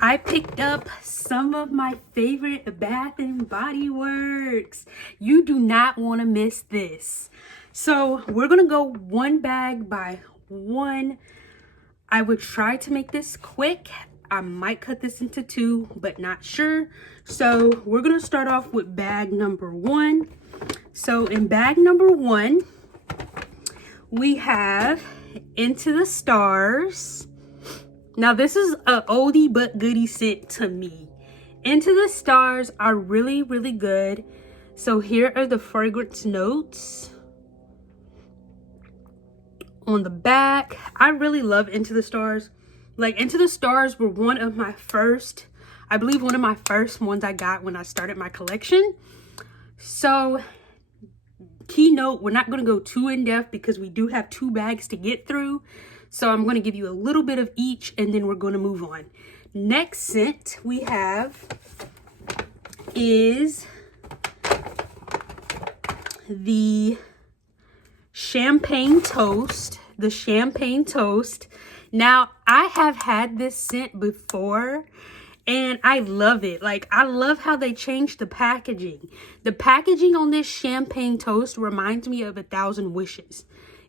I picked up some of my favorite Bath and Body Works. You do not want to miss this. So we're going to go one bag by one. I would try to make this quick. I might cut this into two, but not sure. So we're going to start off with bag number one. So in bag number one, we have Into the Stars. Now this is an oldie but goodie scent to me. Into the Stars are really, really good. So here are the fragrance notes on the back. I really love Into the Stars. Like, Into the Stars were one of my first, I believe one of my first ones I got when I started my collection. So keynote, we're not going to go too in depth because we do have two bags to get through. So I'm going to give you a little bit of each and then we're going to move on. Next scent we have is the Champagne Toast. The Champagne Toast. Now, I have had this scent before and I love it. Like, I love how they changed the packaging. The packaging on this Champagne Toast reminds me of 1,000 Wishes.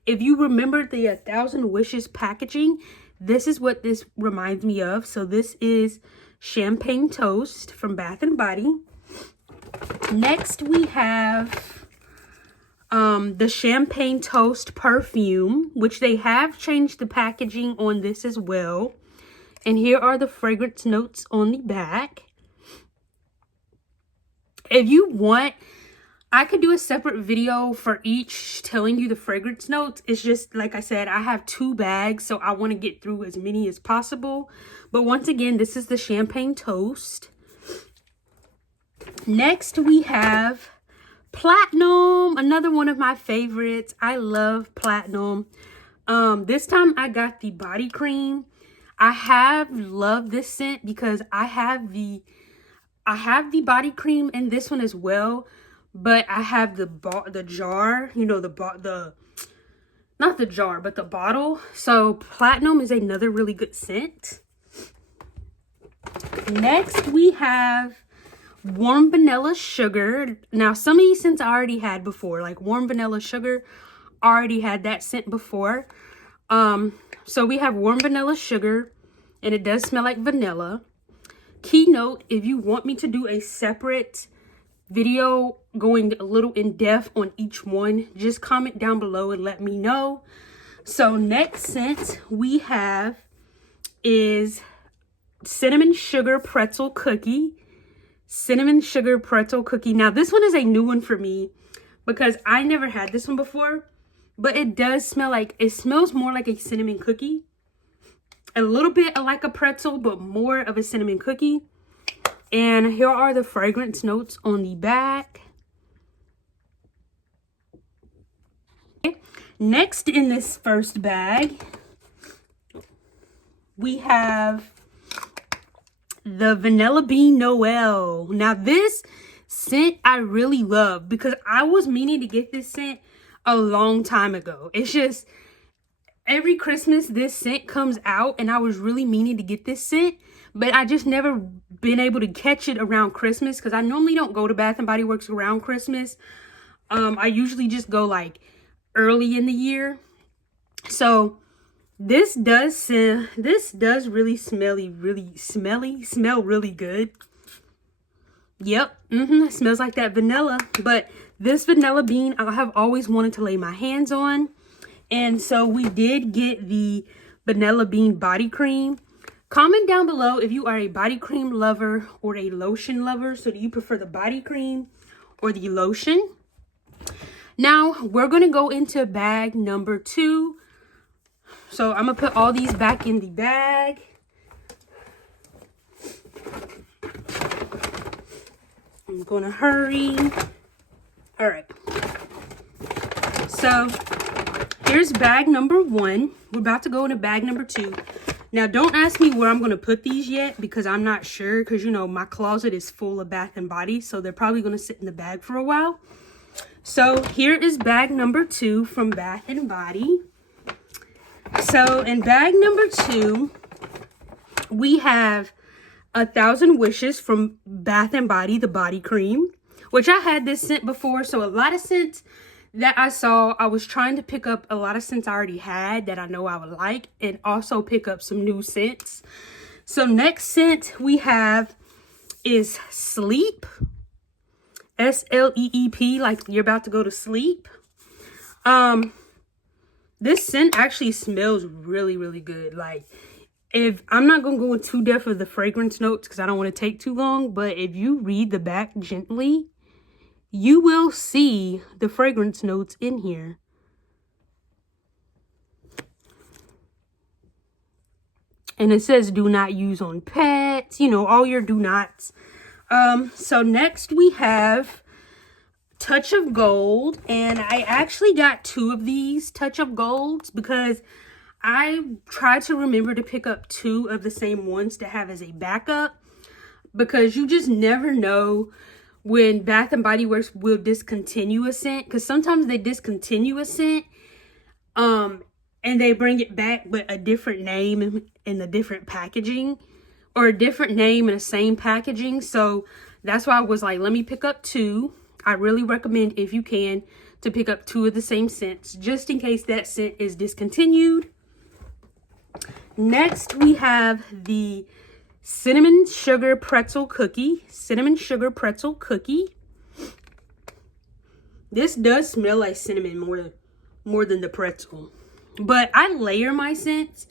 If you remember the 1,000 Wishes packaging, this is what this reminds me of. So this is Champagne Toast from Bath and Body. Next, we have the Champagne Toast Perfume, which they have changed the packaging on this as well. And here are the fragrance notes on the back. If you want, I could do a separate video for each telling you the fragrance notes. It's just, like I said, I have two bags, so I want to get through as many as possible. But once again, this is the Champagne Toast. Next, we have Platinum, another one of my favorites. I love Platinum. This time I got the body cream. I have loved this scent because I have the body cream in this one as well, but I have the jar, you know, not the jar, but the bottle. So Platinum is another really good scent. Next we have Warm Vanilla Sugar. Now, some of these scents I already had before, like Warm Vanilla Sugar, already had that scent before. So we have Warm Vanilla Sugar, and it does smell like vanilla. Keynote, if you want me to do a separate video going a little in depth on each one, just comment down below and let me know. So next scent we have is Cinnamon Sugar Pretzel Cookie. Cinnamon Sugar Pretzel Cookie. Now this one is a new one for me because I never had this one before, but it does smell like, it smells more like a cinnamon cookie. A little bit like a pretzel, but more of a cinnamon cookie. And here are the fragrance notes on the back. Okay. Next in this first bag, we have the Vanilla Bean Noel. Now this scent I really love because I was meaning to get this scent a long time ago. It's just every Christmas this scent comes out and I was really meaning to get this scent, but I just never been able to catch it around Christmas because I normally don't go to Bath and Body Works around Christmas. I usually just go like early in the year. So this does really smell really good. Yep, it smells like that vanilla. But this vanilla bean I have always wanted to lay my hands on. And so we did get the Vanilla Bean body cream. Comment down below if you are a body cream lover or a lotion lover. So do you prefer the body cream or the lotion? Now we're going to go into bag number two. So I'm going to put all these back in the bag. I'm going to hurry. All right. So here's bag number one. We're about to go into bag number two. Now, don't ask me where I'm going to put these yet because I'm not sure because, you know, my closet is full of Bath and Body. So they're probably going to sit in the bag for a while. So here is bag number two from Bath and Body. So in bag number two, we have 1,000 Wishes from Bath and Body, the body cream, which I had this scent before. So a lot of scents that I saw, I was trying to pick up a lot of scents I already had that I know I would like, and also pick up some new scents. So next scent we have is Sleep. S-L-E-E-P, like you're about to go to sleep. This scent actually smells really, really good. Like, if I'm not going to go into too depth of the fragrance notes because I don't want to take too long, but if you read the back gently, you will see the fragrance notes in here. And it says do not use on pets, you know, all your do nots. So next we have Touch of Gold, and I actually got 2 of these Touch of Golds because I tried to remember to pick up 2 of the same ones to have as a backup, because you just never know when Bath and Body Works will discontinue a scent, because sometimes they discontinue a scent and they bring it back with a different name and a different packaging, or a different name in the same packaging. So that's why I was like, let me pick up 2. I really recommend, if you can, to pick up 2 of the same scents, just in case that scent is discontinued. Next, we have the Cinnamon Sugar Pretzel Cookie. Cinnamon Sugar Pretzel Cookie. This does smell like cinnamon more than the pretzel. But I layer my scents.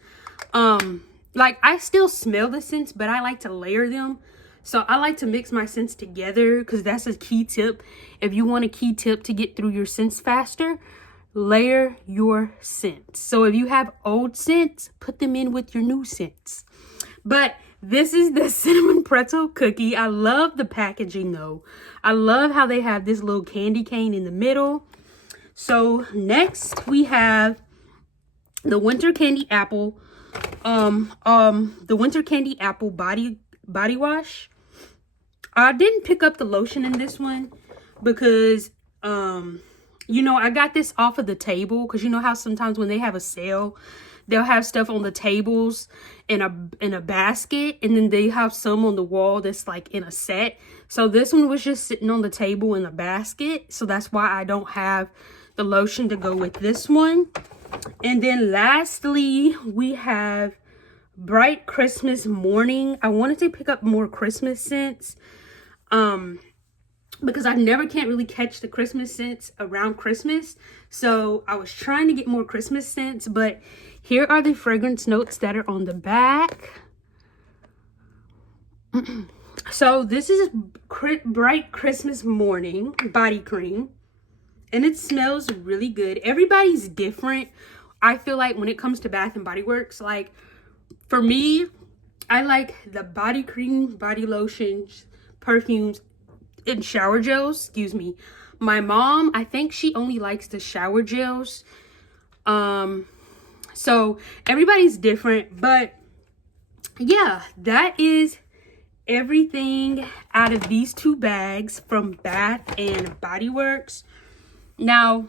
Like, I still smell the scents, but I like to layer them. So I like to mix my scents together, because that's a key tip. If you want a key tip to get through your scents faster, layer your scents. So if you have old scents, put them in with your new scents. But this is the Cinnamon Pretzel Cookie. I love the packaging though. I love how they have this little candy cane in the middle. So next we have the Winter Candy Apple. The Winter Candy Apple body wash. I didn't pick up the lotion in this one because you know, I got this off of the table, because you know how sometimes when they have a sale, they'll have stuff on the tables in a basket, and then they have some on the wall that's like in a set. So this one was just sitting on the table in a basket, so that's why I don't have the lotion to go with this one. And then lastly, we have Bright Christmas Morning. I wanted to pick up more Christmas scents because I can't really catch the Christmas scents around Christmas. So I was trying to get more Christmas scents, but here are the fragrance notes that are on the back. So this is Bright Christmas Morning body cream, and it smells really good. Everybody's different. I feel like when it comes to Bath and Body Works, like for me, I like the body cream, body lotions, perfumes, and shower gels. Excuse me. My mom, I think she only likes the shower gels. So everybody's different, but yeah, that is everything out of these 2 bags from Bath and Body Works. Now,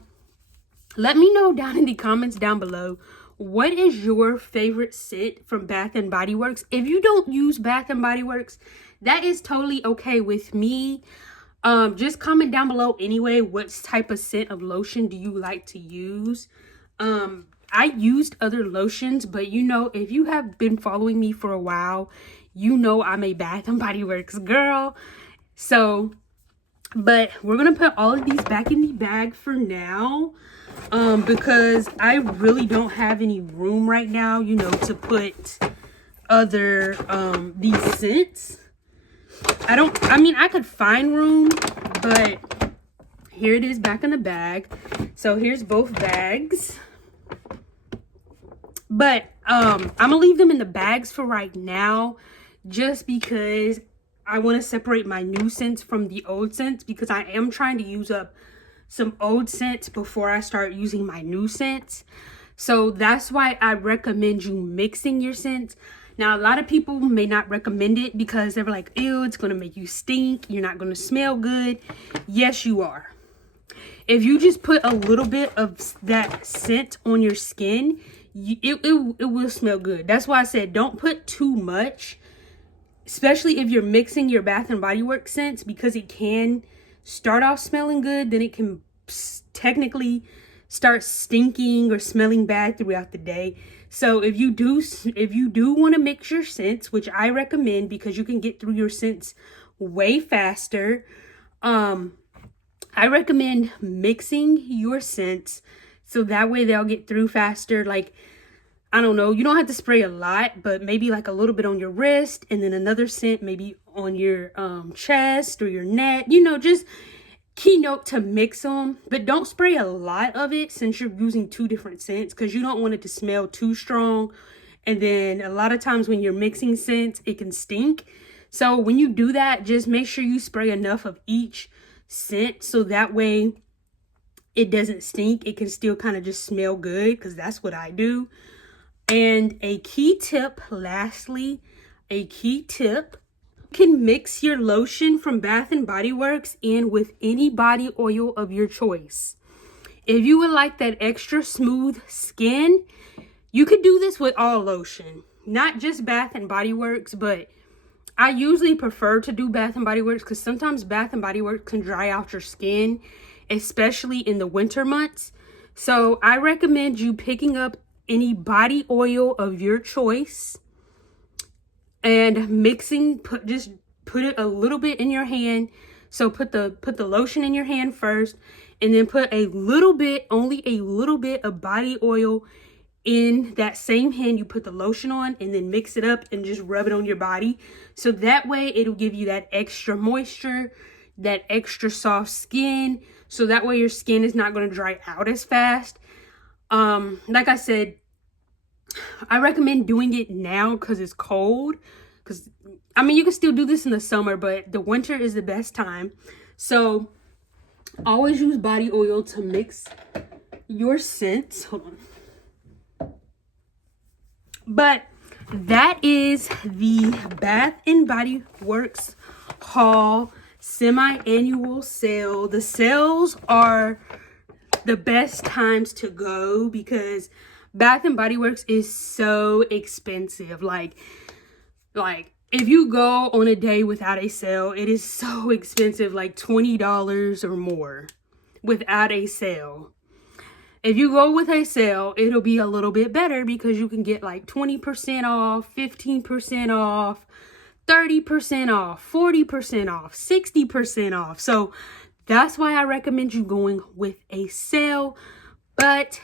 let me know down in the comments down below, what is your favorite scent from Bath and Body Works? If you don't use Bath and Body Works, that is totally okay with me. Just comment down below anyway, what type of scent of lotion do you like to use? I used other lotions, but you know, if you have been following me for a while, you know I'm a Bath and Body Works girl. So, but we're gonna put all of these back in the bag for now, because I really don't have any room right now, you know, to put other these scents. I mean, I could find room, but here it is back in the bag. So here's both bags. But I'm gonna leave them in the bags for right now, just because I want to separate my new scents from the old scents, because I am trying to use up some old scents before I start using my new scents. So that's why I recommend you mixing your scents. Now, a lot of people may not recommend it because they're like, ew, it's going to make you stink. You're not going to smell good. Yes, you are. If you just put a little bit of that scent on your skin, it will smell good. That's why I said don't put too much. especially if you're mixing your Bath and Body Works scents, because it can start off smelling good, then it can technically start stinking or smelling bad throughout the day. So if you do want to mix your scents, which I recommend because you can get through your scents way faster, I recommend mixing your scents so that way they'll get through faster. Like, I don't know, you don't have to spray a lot, but maybe like a little bit on your wrist and then another scent maybe on your chest or your neck. You know, just keynote to mix them, but don't spray a lot of it since you're using two different scents, because you don't want it to smell too strong. And then a lot of times when you're mixing scents, it can stink. So when you do that, just make sure you spray enough of each scent so that way it doesn't stink. It can still kind of just smell good, because that's what I do. And a key tip, lastly, a key tip, you can mix your lotion from Bath and Body Works in with any body oil of your choice. If you would like that extra smooth skin, you could do this with all lotion, not just Bath and Body Works, but I usually prefer to do Bath and Body Works because sometimes Bath and Body Works can dry out your skin, especially in the winter months. So I recommend you picking up any body oil of your choice and mixing. Just put it a little bit in your hand. So put the lotion in your hand first, and then put a little bit, only a little bit of body oil in that same hand you put the lotion on, and then mix it up and just rub it on your body. So that way it'll give you that extra moisture, that extra soft skin. So that way your skin is not going to dry out as fast. Like I said, I recommend doing it now because it's cold. Because, I mean, you can still do this in the summer, but the winter is the best time. So always use body oil to mix your scents. Hold on. But that is the Bath and Body Works haul semi-annual sale. The sales are the best times to go because Bath and Body Works is so expensive. Like if you go on a day without a sale, it is so expensive, like $20 or more without a sale. If you go with a sale, it'll be a little bit better because you can get like 20% off, 15% off, 30% off, 40% off, 60% off. So that's why I recommend you going with a sale. But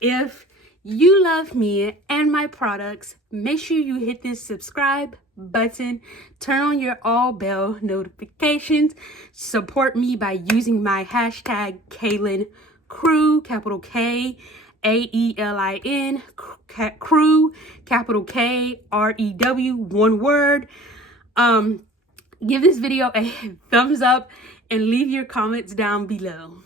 if you love me and my products, make sure you hit this subscribe button, turn on your all bell notifications, support me by using my hashtag Kaylin Crew, capital K AELIN, Crew, capital K REW, one word. Give this video a thumbs up and leave your comments down below.